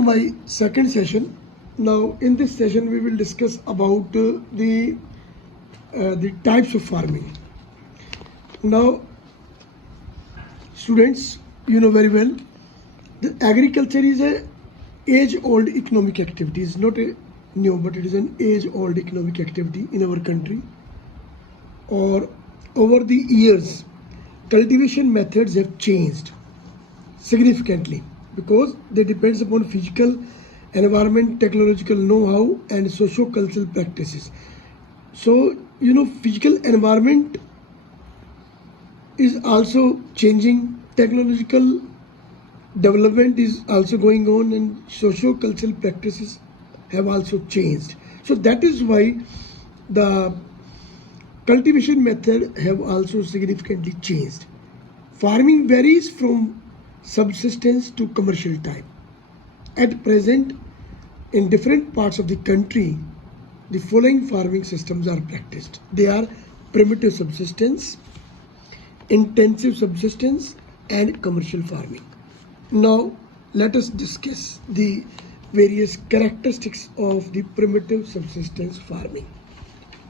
to my second session. Now in this session we will discuss about the types of farming. Now students, you know very well, the agriculture is a age-old economic activity. It's not a new, but it is an age-old economic activity in our country. Or over the years, cultivation methods have changed significantly because they depends upon physical environment, technological know-how, and socio-cultural practices. So you know, physical environment is also changing, technological development is also going on, and socio-cultural practices have also changed. So that is why the cultivation method have also significantly changed. Farming varies from subsistence to commercial type. At present, in different parts of the country, the following farming systems are practiced. They are primitive subsistence, intensive subsistence, and commercial farming. Now, let us discuss the various characteristics of the primitive subsistence farming.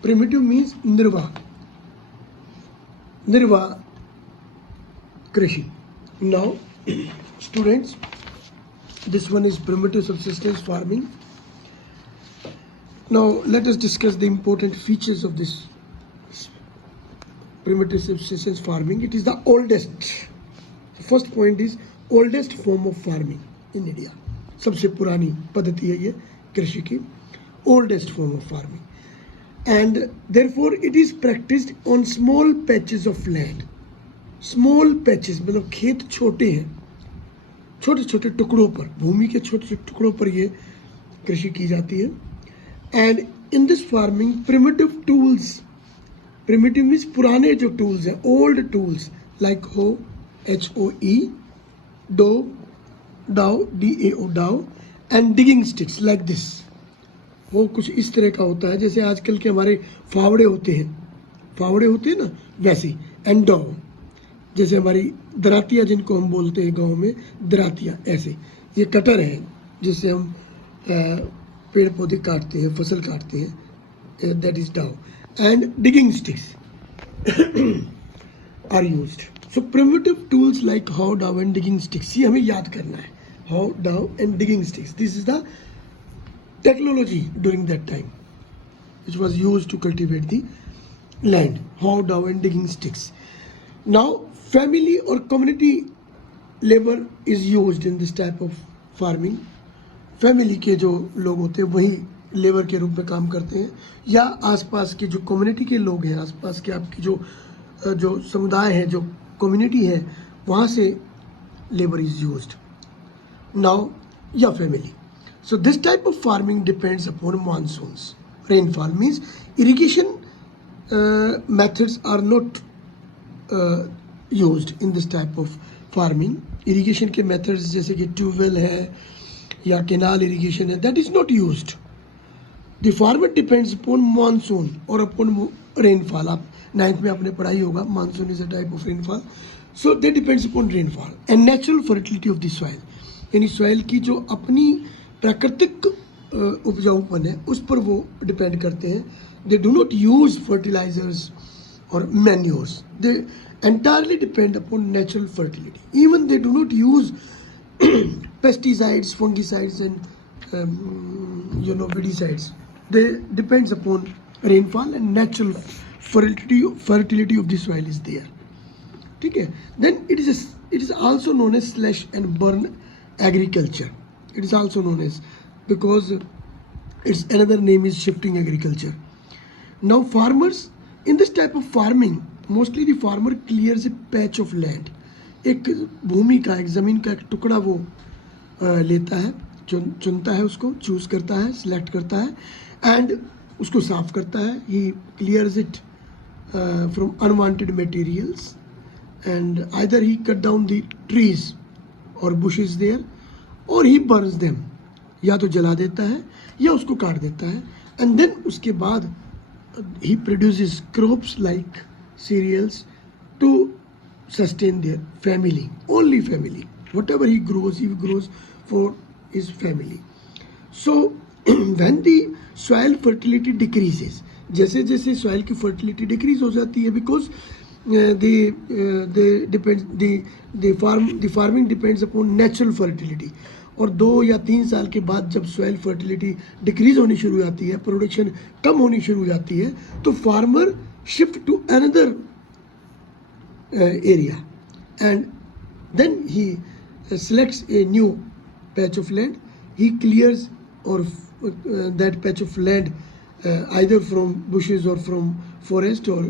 Primitive means nirva krishi. Now, students, this one is primitive subsistence farming. Now, let us discuss the important features of this primitive subsistence farming. It is the oldest. The first point is oldest form of farming in India. सबसे पुरानी पद्धति है ये कृषि की, oldest form of farming, and therefore it is practiced on small patches of land. Small patches मतलब खेत छोटे हैं, छोटे छोटे टुकड़ों पर, भूमि के छोटे छोटे टुकड़ों पर ये कृषि की जाती है. And in this farming, primitive tools, primitive means पुराने जो tools हैं, old tools like hoe, HOE, dow, DAO, dow, and digging sticks like this. वो कुछ इस तरह का होता है जैसे आजकल के हमारे फावड़े होते हैं ना, वैसे. एंड डॉ, जैसे हमारी दरातियाँ जिनको हम बोलते हैं गांव में, दरातियाँ, ऐसे. ये कटर है जिससे हम पेड़ पौधे काटते हैं, फसल काटते हैं, that is dao. And digging sticks are used. So primitive tools like hoe, dao and digging sticks, ये हमें याद करना है. Hoe, dao and digging sticks, this is the technology during that time which was used to cultivate the land. How, dow and digging sticks. Now family or community labor is used in this type of farming. Family के जो लोग होते हैं वही labour के रूप में काम करते हैं, या आसपास के जो कम्युनिटी के लोग हैं, आसपास के आपकी जो समुदाय है, जो कम्युनिटी है, वहाँ से लेबर इज यूज्ड. नाउ या family. So this type of farming depends upon monsoons. Rainfall means irrigation methods are not used in this type of farming. Irrigation के methods जैसे कि ट्यूबवेल है या canal irrigation है, that is not used. The farmer depends upon monsoon or upon rainfall. आप 9th में आपने पढ़ाई होगा, monsoon is a type of rainfall. So that depends upon rainfall and natural fertility of the soil. यानी soil की जो अपनी प्राकृतिक उपजाऊपन है उस पर वो डिपेंड करते हैं. They do not use fertilizers और manures, they entirely depend upon natural fertility. Even they do not use pesticides, fungicides and you know weedicides. They depends upon rainfall and natural fertility of the soil is there. ठीक है. Then it is also known as slash and burn agriculture. It is also known as, because its another name is shifting agriculture. Now farmers in this type of farming, mostly the farmer clears a patch of land. एक भूमि का, एक ज़मीन का एक टुकड़ा वो लेता है, चुनता है, उसको चूज करता है, सिलेक्ट करता है, एंड उसको साफ करता है. He clears it from unwanted materials, and either he cut down the trees or bushes there, और ही बर्न्स देम, या तो जला देता है या उसको काट देता है. एंड देन उसके बाद ही produces crops like cereals to sustain their family, only family. Whatever he grows for his family. So when the soil fertility decreases, जैसे जैसे soil की fertility decrease हो जाती है, because the farming depends upon natural fertility. और 2 या 3 साल के बाद जब सॉइल फर्टिलिटी डिक्रीज होनी शुरू हो जाती है, प्रोडक्शन कम होनी शुरू हो जाती है, तो farmer shift to another area and then he selects a new patch of land. He clears or that patch of land either from bushes or from forest, or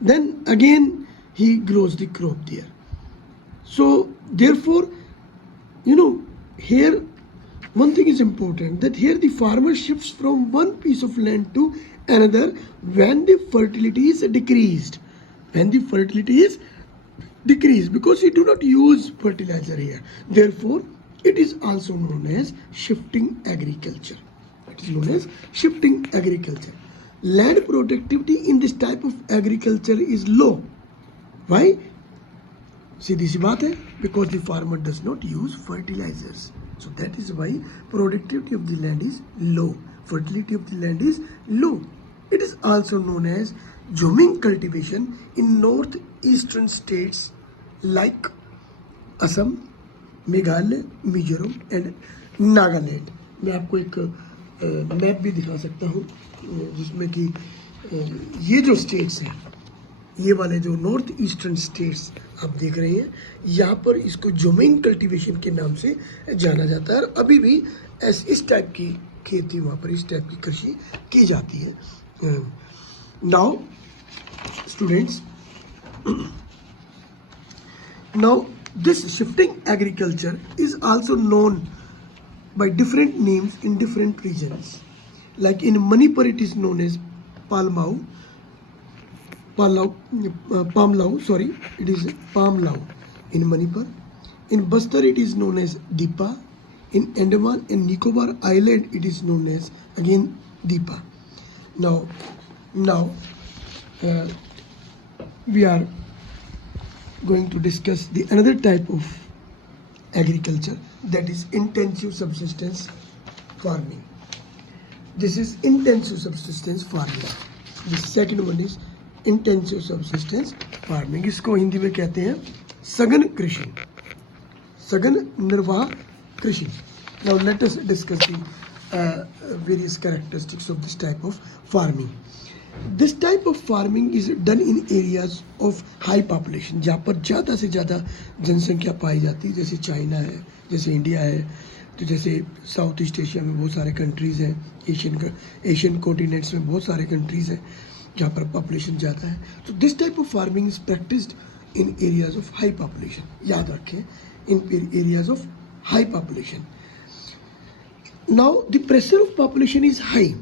then again he grows the crop there. So therefore, here one thing is important, that here the farmer shifts from one piece of land to another when the fertility is decreased. When the fertility is decreased, because he do not use fertilizer here. Therefore, it is also known as shifting agriculture. It is known as shifting agriculture. Land productivity in this type of agriculture is low. Why? सीधी सी बात है, because the farmer does not use fertilizers. So that is why productivity of the land is low. Fertility of the land is low. It is also known as zooming cultivation in northeastern states like Assam, Meghalaya, Mizoram and Nagaland. मैं आपको एक map भी दिखा सकता हूँ जिसमें कि ये जो स्टेट्स हैं, ये वाले जो नॉर्थ ईस्टर्न स्टेट्स आप देख रहे हैं, यहाँ पर इसको जोमिंग कल्टीवेशन के नाम से जाना जाता है, और अभी भी इस टाइप की खेती वहाँ पर, इस टाइप की कृषि की जाती है. Now students, now this shifting agriculture is also known by different names in different regions. Like in Manipur it is known as Palmau, it is Palmlau in Manipur. In Bastar it is known as Dipa. In Andaman and Nicobar Island it is known as again Dipa. Now we are going to discuss the another type of agriculture, that is intensive subsistence farming. This is intensive subsistence farming. The second one is intensive subsistence farming. इसको हिंदी में कहते हैं सघन कृषि, सघन निर्वाह कृषि. Now let us discuss the various characteristics of this type of farming. This type of farming is done in areas of high population, जहाँ पर ज़्यादा से ज़्यादा जनसंख्या पाई जाती है, जैसे चाइना है, जैसे इंडिया है, तो जैसे साउथ ईस्ट एशिया में बहुत सारे कंट्रीज़ हैं, एशियन कॉन्टिनेंट्स में बहुत सारे कंट्रीज़ हैं जहाँ पर पॉपुलेशन ज़्यादा है. तो this type of farming is practised in areas of high population. याद रखें, in areas of high population. Now the pressure of population is high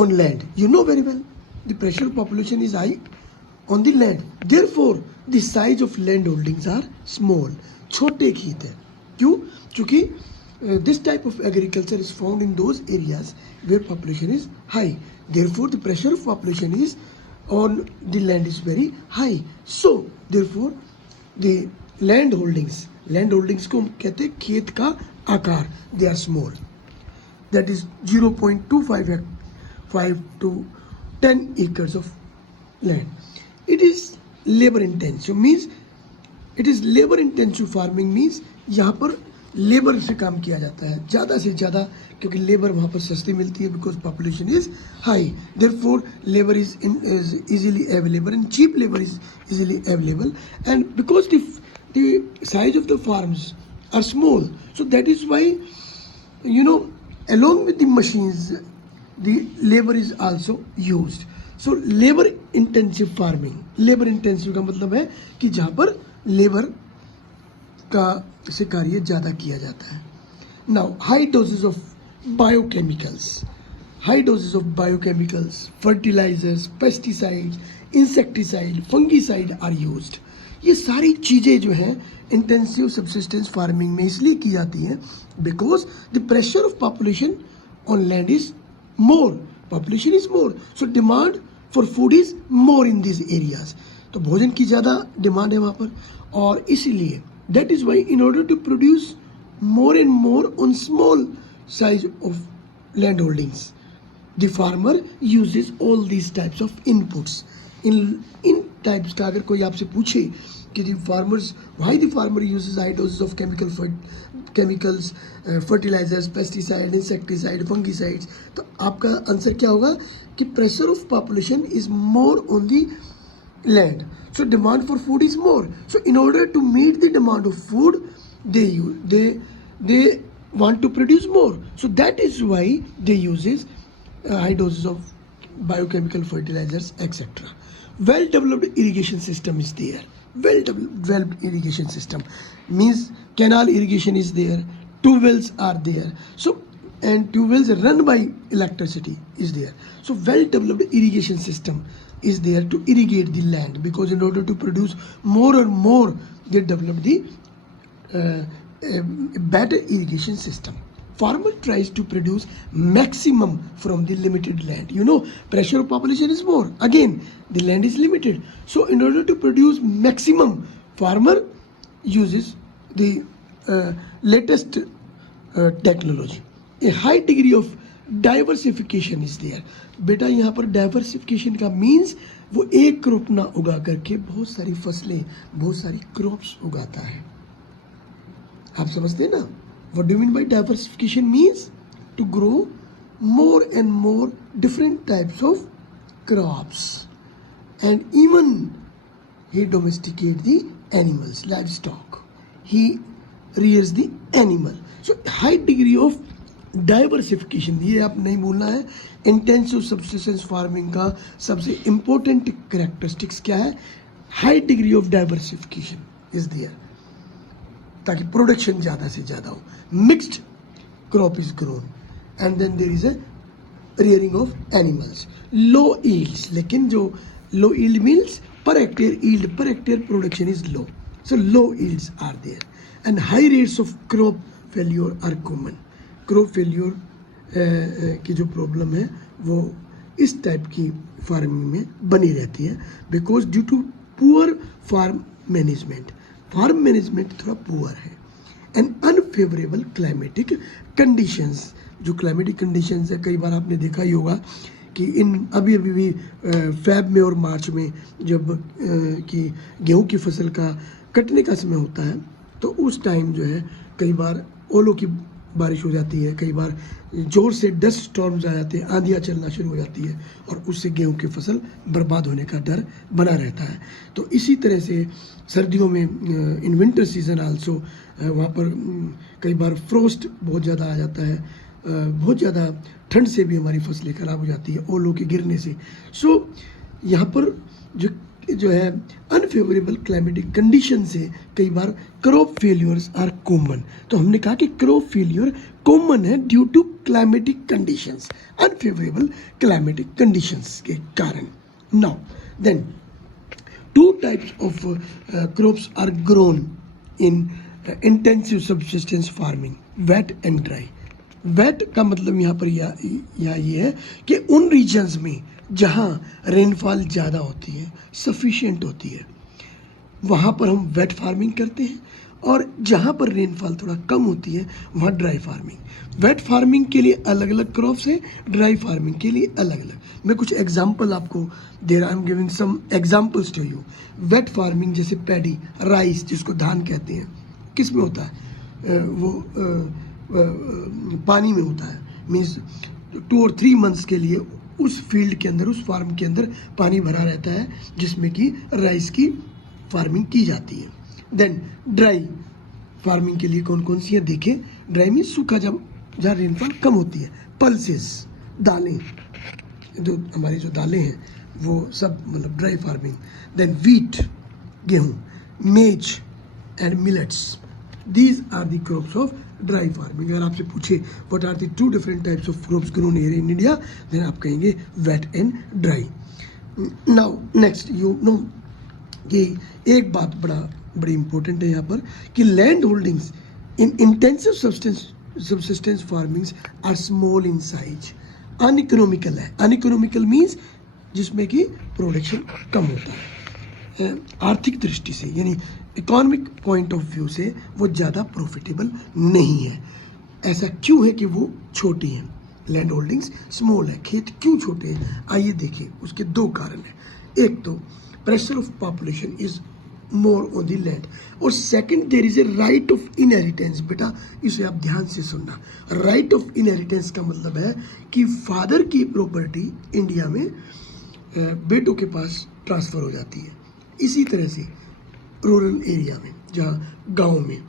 on land. You know very well, the pressure of population is high on the land. Therefore, the size of land holdings are small. छोटे खेत हैं. क्यों? क्योंकि this type of agriculture is found in those areas where population is high. Therefore, the pressure of population is on the land is very high. So, therefore, the land holdings को हम कहते हैं खेत का आकार. They are small. That is 0.25 to 10 acres of land. It is labor intensive, means it is labor intensive farming means यहाँ पर labour से काम किया जाता है ज़्यादा से ज़्यादा, क्योंकि लेबर वहाँ पर सस्ती मिलती है, because population is high. Therefore labour is easily available and cheap labour is easily available, and because the size of the farms are small, so that is why along with the machines the labor is also used. So labor intensive farming, labor intensive का मतलब है कि जहाँ पर labour का से कार्य ज़्यादा किया जाता है. Now high doses of biochemicals, fertilizers, pesticides, insecticide, fungicide are used. ये सारी चीज़ें जो हैं इंटेंसिव सब्सिस्टेंस फार्मिंग में इसलिए की जाती हैं because the pressure of population on land is more, population is more, so demand for food is more in these areas. तो भोजन की ज़्यादा डिमांड है वहाँ पर, और इसीलिए that is why in order to produce more and more on small size of land holdings. The farmer uses all these types of inputs. In types का अगर कोई आपसे पूछे कि why the farmer uses high doses of chemicals, fertilizers, pesticide, insecticide, fungicides, तो आपका answer क्या होगा कि pressure of population is more on the land, so demand for food is more. So in order to meet the demand of food, they want to produce more. So that is why they uses high doses of biochemical fertilizers, etc. Well-developed irrigation system is there. Well-developed irrigation system means canal irrigation is there, two wells are there. So and two wells run by electricity is there. So well-developed irrigation system is there to irrigate the land, because in order to produce more and more, they develop the better irrigation system. Farmer tries to produce maximum from the limited land. You know, pressure of population is more. Again, the land is limited. So in order to produce maximum, farmer uses the latest technology. A high degree of diversification is there. बेटा यहाँ पर diversification का means वो एक crop ना उगा करके बहुत सारी फसलें, बहुत सारी क्रॉप्स उगाता है. आप समझते हैं ना? What do mean by diversification? Means to grow more and more different types of crops, and even he domesticate the animals, livestock. He rears the animal. So high degree of diversification, ये आप नहीं भूलना है. Intensive subsistence farming का सबसे important characteristics क्या है? High degree of diversification is there, ताकि प्रोडक्शन ज़्यादा से ज़्यादा हो. Mixed crop is grown, and then there is a rearing of animals. Low yields, लेकिन जो low yield means per hectare production is low. So low yields are there, and high rates of crop failure are common. Crop failure की जो problem है वो इस type की farming में बनी रहती है, because due to poor farm management थोड़ा पुअर है. एंड अनफेवरेबल क्लाइमेटिक कंडीशंस, जो क्लाइमेटिक कंडीशंस है, कई बार आपने देखा ही होगा कि अभी भी फैब में और मार्च में जब कि गेहूं की फसल का कटने का समय होता है, तो उस टाइम जो है कई बार ओलों की बारिश हो जाती है, कई बार जोर से डस्ट स्टॉर्म्स आ जाते हैं, आंधियाँ चलना शुरू हो जाती है, और उससे गेहूं की फसल बर्बाद होने का डर बना रहता है. तो इसी तरह से सर्दियों में इन विंटर सीजन आल्सो वहाँ पर कई बार फ्रोस्ट बहुत ज़्यादा आ जाता है, बहुत ज़्यादा ठंड से भी हमारी फसलें ख़राब हो जाती है ओलों के गिरने से. सो यहाँ पर जो है अनफेवरेबल क्लाइमेटिक कंडीशन से कई बार क्रॉप फेलियर्स आर कॉमन. तो हमने कहा कि क्रॉप फेलियर कॉमन है due to climatic conditions, unfavourable climatic conditions के कारण. Now then two types of crops are grown in intensive subsistence farming, wet and dry. Wet का मतलब यहाँ पर ये है कि उन रीजन्स में जहाँ रेनफॉल ज़्यादा होती है, सफिशिएंट होती है, वहाँ पर हम वेट फार्मिंग करते हैं, और जहाँ पर रेनफॉल थोड़ा कम होती है वहाँ ड्राई फार्मिंग. वेट फार्मिंग के लिए अलग अलग क्रॉप्स है, ड्राई फार्मिंग के लिए अलग अलग. मैं कुछ एग्जांपल आपको दे रहा हूँ, I am giving some examples to you. Wet farming जैसे पैडी, राइस जिसको धान कहते हैं, किस में होता है? पानी में होता है. मीन्स 2 और 3 मंथ्स के लिए उस फील्ड के अंदर, उस फार्म के अंदर पानी भरा रहता है, जिसमें कि राइस की फार्मिंग की जाती है. देन ड्राई फार्मिंग के लिए कौन कौन सी है देखें. ड्राई मीन्स सूखा, जहाँ रेनफॉल कम होती है. पल्सेस, दालें, जो हमारी जो दालें हैं वो सब मतलब ड्राई फार्मिंग. देन वीट, गेहूँ, maize and millets, these are the crops of dry farming. अगर आपसे पूछे what are the 2 different types of crops grown here in India, then आप कहेंगे wet and dry. Now next, you know कि एक बात बड़ी इंपॉर्टेंट है यहाँ पर कि land holdings in intensive subsistence farmings are small in size. Uneconomical है. अनइकोनॉमिकल मीन्स जिसमें कि प्रोडक्शन कम होता है आर्थिक दृष्टि से, यानी इकोनॉमिक पॉइंट ऑफ व्यू से वो ज़्यादा प्रॉफिटेबल नहीं है। ऐसा क्यों है कि वो छोटी हैं, लैंड होल्डिंग्स स्मॉल है, खेत क्यों छोटे हैं? आइए देखिए, उसके दो कारण हैं। एक तो pressure of population is more on the land, और second there is a right of inheritance. बेटा इसे आप ध्यान से सुनना। राइट ऑफ इनहेरिटेंस का मतलब है कि फादर की प्रॉपर्टी इंडिया में बेटों के पास ट्रांसफ़र हो जाती है। इसी तरह से रूरल एरिया में, जहाँ गांव में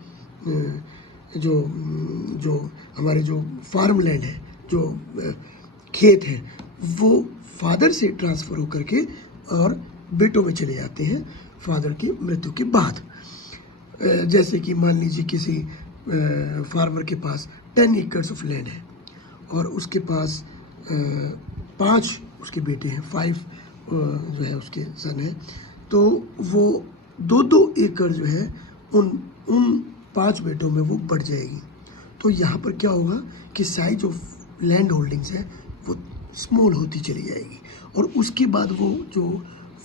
जो हमारे जो फार्म लैंड है, जो खेत है, वो फादर से ट्रांसफ़र होकर के और बेटों में चले जाते हैं फादर की मृत्यु के बाद। जैसे कि मान लीजिए किसी फार्मर के पास 10 एकर्स ऑफ लैंड है और उसके पास 5 उसके बेटे हैं, 5 जो है उसके सन है, तो वो 2-2 एकड़ जो है उन 5 बेटों में वो बढ़ जाएगी। तो यहाँ पर क्या होगा कि साइज ऑफ लैंड होल्डिंग्स है वो स्मॉल होती चली जाएगी, और उसके बाद वो जो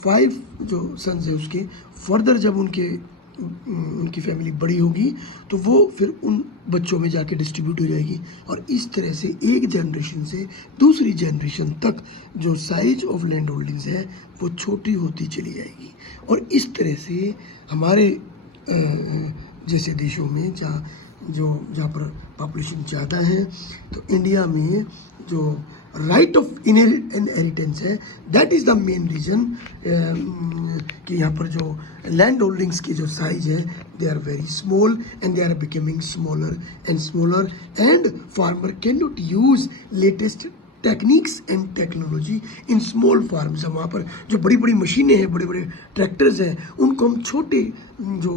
5 जो सन्स है उसके फर्दर जब उनकी फैमिली बड़ी होगी तो वो फिर उन बच्चों में जाके डिस्ट्रीब्यूट हो जाएगी, और इस तरह से एक जनरेशन से दूसरी जनरेशन तक जो साइज ऑफ लैंड होल्डिंग्स है वो छोटी होती चली जाएगी। और इस तरह से हमारे जैसे देशों में जहाँ पर पॉपुलेशन ज़्यादा है, तो इंडिया में जो राइट ऑफ इनहेरिटेंस है, that is the main reason कि यहाँ पर जो लैंड होल्डिंग्स की जो साइज है they are very small and they are becoming smaller and smaller, and farmer can not use latest techniques and technology in small farms. वहाँ पर जो बड़ी बड़ी मशीनें हैं, बड़े बड़े ट्रैक्टर्स हैं, उनको हम छोटे जो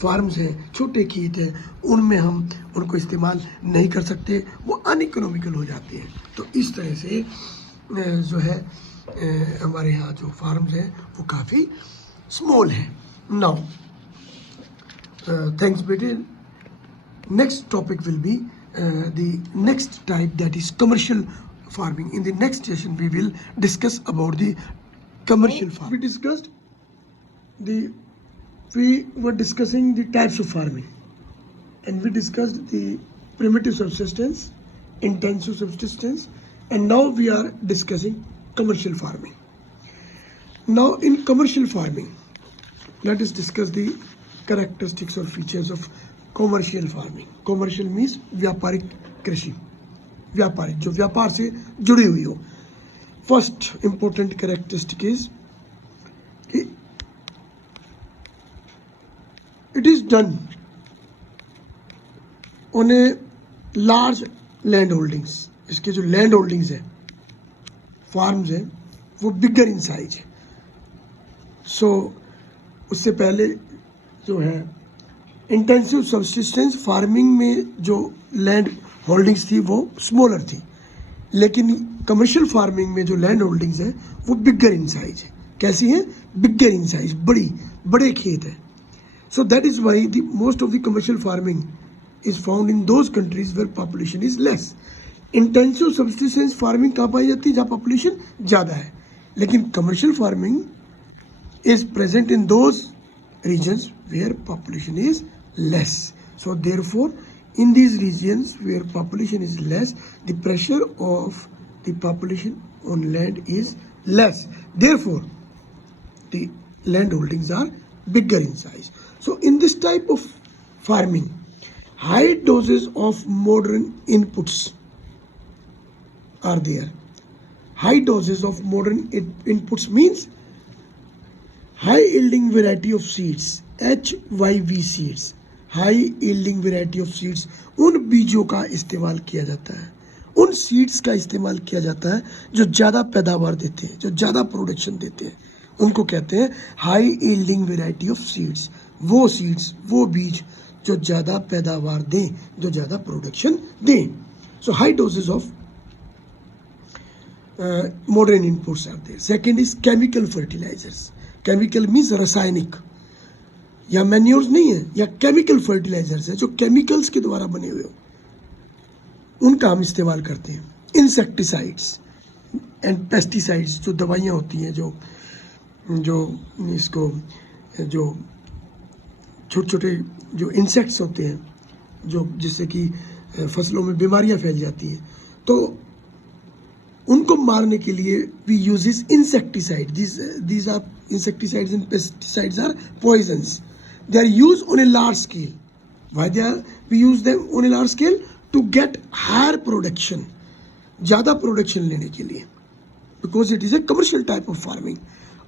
फार्म्स हैं, छोटे खेत हैं, उनमें हम उनको इस्तेमाल नहीं कर सकते, वो अनइकोनॉमिकल हो जाते हैं। तो इस तरह से जो है हमारे यहाँ जो फार्म्स हैं वो काफ़ी स्मॉल हैं। नाउ थैंक्स बेटे। Next topic will be the next type, that is commercial farming. In the next session we will discuss about the commercial farming. We were discussing the types of farming, and we discussed the primitive subsistence, intensive subsistence, and now we are discussing commercial farming. Now in commercial farming, let us discuss the characteristics or features of commercial farming. Commercial means व्यापारिक कृषि, व्यापारिक जो व्यापार से जुड़ी हुई हो। First important characteristic is कि it is done on a large land holdings. इसके जो लैंड होल्डिंग्स है, फार्म्स है, वो बिगर इन साइज है। सो उससे पहले जो है इंटेंसिव सब्सिस्टेंस फार्मिंग में जो लैंड होल्डिंग्स थी वो स्मॉलर थी, लेकिन कमर्शियल फार्मिंग में जो लैंड होल्डिंग्स है वो बिगर इन साइज है। कैसी है? बिगर इन साइज, बड़े खेत है। So that is why the most of the commercial farming is found in those countries where population is less. Intensive subsistence farming कहाँ पाई जाती है? जहाँ पॉपुलेशन ज़्यादा है, लेकिन commercial farming is present in those regions where population is less. So therefore in these regions where population is less, the pressure of the population on land is less, therefore the land holdings are bigger in size. So in this type of farming, high doses of modern inputs are there. High doses of modern inputs means high yielding variety of seeds, HYV seeds, high yielding variety of seeds, उन बीजों का इस्तेमाल किया जाता है, उन seeds का इस्तेमाल किया जाता है जो ज़्यादा पैदावार देते हैं, जो ज़्यादा प्रोडक्शन देते हैं, उनको कहते हैं high yielding variety of seeds. वो सीड्स, वो बीज जो ज़्यादा पैदावार दें, जो ज़्यादा प्रोडक्शन दें। So high doses of modern inputs are there. Second is chemical fertilizers. Chemical means रासायनिक, या मैन्योर्स नहीं है, या केमिकल फर्टिलाइजर्स है जो केमिकल्स के द्वारा बने हुए हो, उनका हम इस्तेमाल करते हैं। इंसेक्टिसाइड्स एंड पेस्टिसाइड्स, जो दवाइयाँ होती हैं जो इसको जो छोटे छोटे जो इंसेक्ट्स होते हैं जो जिससे कि फसलों में बीमारियां फैल जाती हैं, तो उनको मारने के लिए we use this insecticide. These are insecticides and pesticides are poisons. They are used on a large scale. Why we use them on a large scale? To get higher production, ज़्यादा प्रोडक्शन लेने के लिए, because it is a commercial type of farming.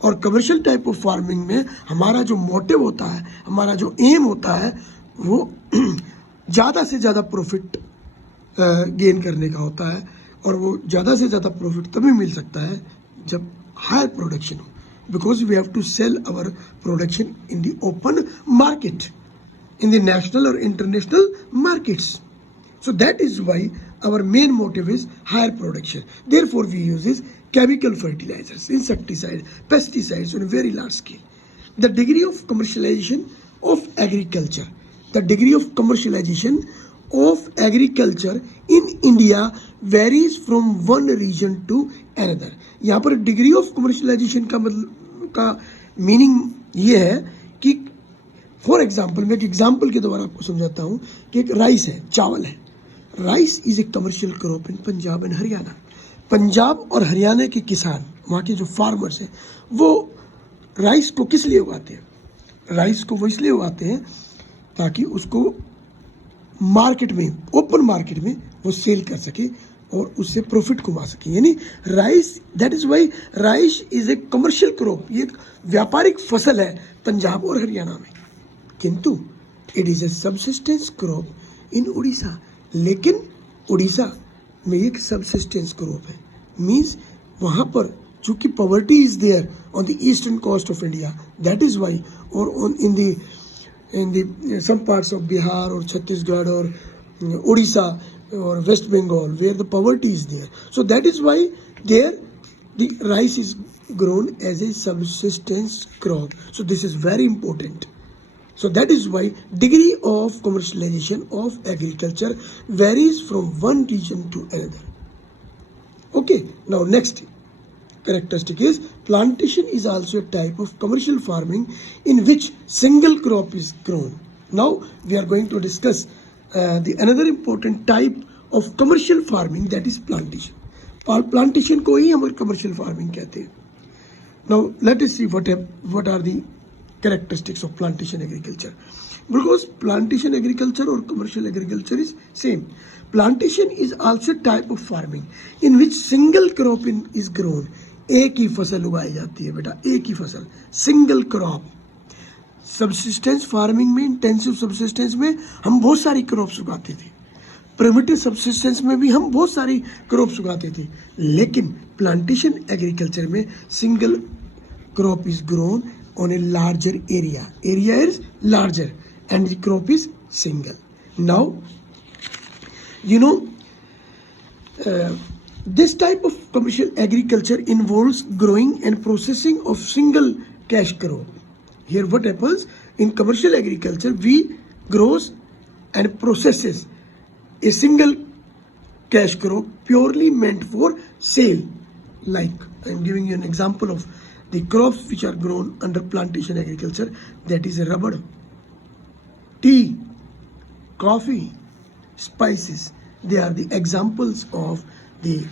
और commercial type of farming में हमारा जो motive होता है, हमारा जो एम होता है, वो ज़्यादा से ज़्यादा प्रॉफिट गेन करने का होता है. और वो ज़्यादा से ज़्यादा प्रॉफिट तभी मिल सकता है जब हायर प्रोडक्शन हो, because we have to sell our production in the open market, in the national or international markets. So that is why our main motive is higher production. Therefore we use is chemical fertilizers, insecticides, pesticides on a very large scale. The degree of commercialization of agriculture, the degree of commercialization of agriculture in India varies from one region to another. यहाँ पर degree of commercialization का मतलब का meaning ये है कि for example, मैं एक एग्जाम्पल के द्वारा आपको समझाता हूँ कि एक राइस है, चावल है. Rice is a commercial crop in Punjab and Haryana. Punjab और हरियाणा के किसान, वहाँ के जो फार्मर्स हैं, वो राइस को किस लिए उगाते हैं? राइस को वो इसलिए उगाते हैं ताकि उसको मार्केट में, ओपन मार्केट में वो सेल कर सके और उससे प्रॉफिट कमा सके. यानी rice, that is why rice is a commercial crop. ये एक व्यापारिक फसल है पंजाब और हरियाणा में. किंतु it is a subsistence crop in Orissa. लेकिन उड़ीसा में एक सबसिस्टेंस क्रॉप है. मीन्स वहाँ पर चूंकि poverty is there on the eastern coast of India, that is why, और on in the some parts of Bihar और छत्तीसगढ़ और उड़ीसा और West Bengal where the poverty is there. So that is why there the rice is grown as a subsistence crop. So this is very important. So that is why degree of commercialization of agriculture varies from one region to another. Okay, now next characteristic is plantation is also a type of commercial farming in which single crop is grown. Now we are going to discuss the another important type of commercial farming, that is plantation. Plantation को ही हम commercial farming कहते हैं. Now let us see what are the characteristics of plantation agriculture, because plantation agriculture or commercial agriculture is same. Plantation is also a type of farming in which single crop is grown. एक ही फसल उगाई जाती है बेटा, एक ही फसल, single crop. Subsistence farming में, intensive subsistence में हम बहुत सारी क्रॉप्स उगाते थे. प्रिमिटिव सबसिस्टेंस में भी हम बहुत सारी क्रॉप्स उगाते थे. लेकिन प्लांटेशन एग्रीकल्चर में single crop is grown on a larger area. Area is larger and the crop is single. Now, you know, this type of commercial agriculture involves growing and processing of single cash crop. Here what happens in commercial agriculture, we grows and processes a single cash crop purely meant for sale. Like I am giving you an example of the crops which are grown under plantation agriculture, that is rubber, tea, coffee, spices. They are the examples of the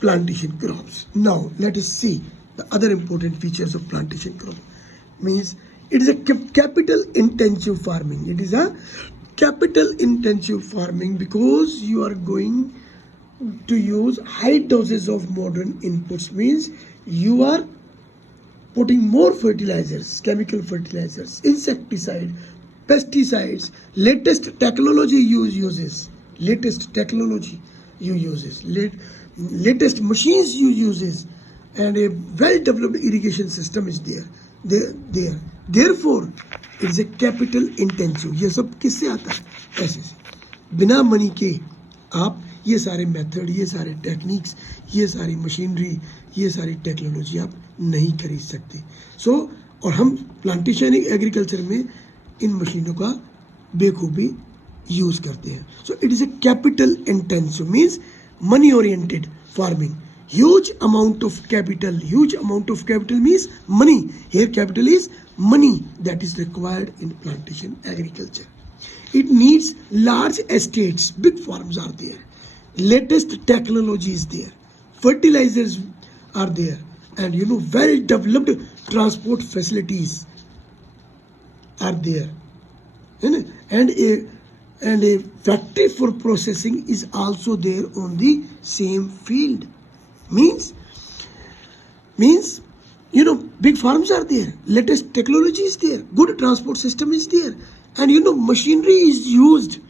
plantation crops. Now let us see the other important features of plantation crop. Means it is a capital intensive farming. It is a capital intensive farming because you are going to use high doses of modern inputs. Means you are putting more fertilizers, chemical fertilizers, insecticide, pesticides, latest technology uses, latest technology uses, latest machines uses, and a well-developed irrigation system is there. Therefore, it is a capital intensive. ये सब किससे आता है? पैसे से. बिना money के आप ये सारे मेथड, ये सारे टेक्निक्स, ये सारी मशीनरी, ये सारी टेक्नोलॉजी आप नहीं खरीद सकते. और हम प्लांटेशन एग्रीकल्चर में इन मशीनों का बेखूबी यूज करते हैं. So it is a capital intensive, means money oriented farming. Huge amount of capital means money. Here capital is money that is required in plantation agriculture. It needs large estates, big farms are there, latest technology is there, fertilizers are there, and well developed transport facilities are there. And a factory for processing is also there on the same field. Means big farms are there, latest technology is there, good transport system is there, and machinery is used,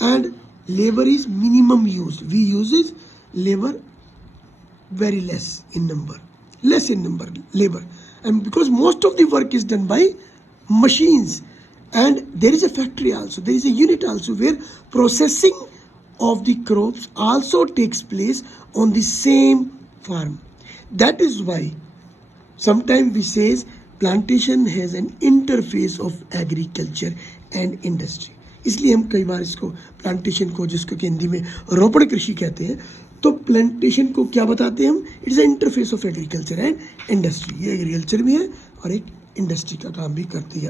and labor is minimum used. We uses labor very less in number labor, and because most of the work is done by machines, and there is a factory also, there is a unit also where processing of the crops also takes place on the same farm. That is why sometimes we says plantation has an interface of agriculture and industry. इसलिए हम कई बार इसको plantation को, जिसको कि हिंदी में रोपण कृषि कहते हैं, तो प्लांटेशन को क्या बताते हैं हम? It's a interface of agriculture and industry. ये एग्रीकल्चर भी है और एक इंडस्ट्री का काम भी करती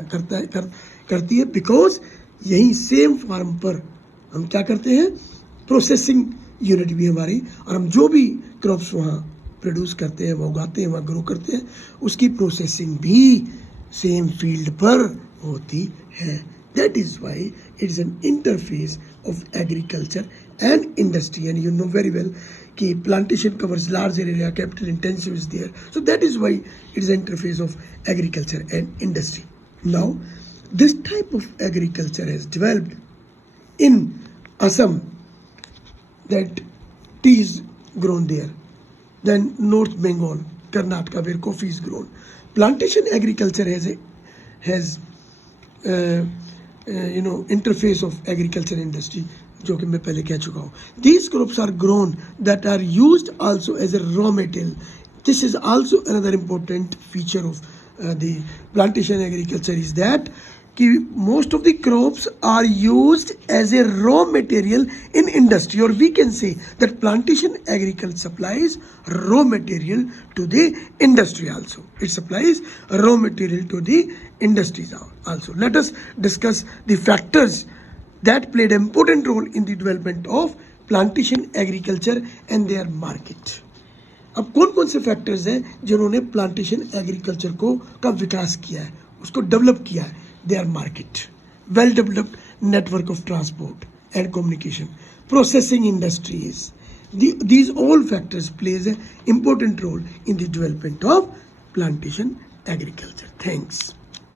है बिकॉज यही सेम फार्म पर हम क्या करते हैं, प्रोसेसिंग यूनिट भी हमारी, और हम जो भी क्रॉप्स वहाँ प्रोड्यूस करते हैं, वहाँ उगाते हैं, वहाँ ग्रो करते हैं, उसकी प्रोसेसिंग भी सेम फील्ड पर होती है. That is why it is an interface of agriculture and industry. And you know very well कि plantation covers large area, capital intensive is there, so that is why it is interface of agriculture and industry. Now this type of agriculture has developed in Assam, that tea is grown there, then North Bengal, Karnataka, where coffee is grown. Plantation agriculture has interface of agriculture industry, जो कि मैं पहले कह चुका हूँ. These crops are grown that are used also as a raw material. This is also another important feature of the plantation agriculture, is that most of the crops are used as a raw material in industry, or we can say that plantation agriculture supplies raw material to the industry also. It supplies raw material to the industries also. Let us discuss the factors that played an important role in the development of plantation agriculture and their market. अब कौन कौन से factors हैं जिन्होंने plantation agriculture का विकास किया है, उसको डेवलप किया है? Their market, well developed network of transport and communication, processing industries. These all factors plays an important role in the development of plantation agriculture. Thanks.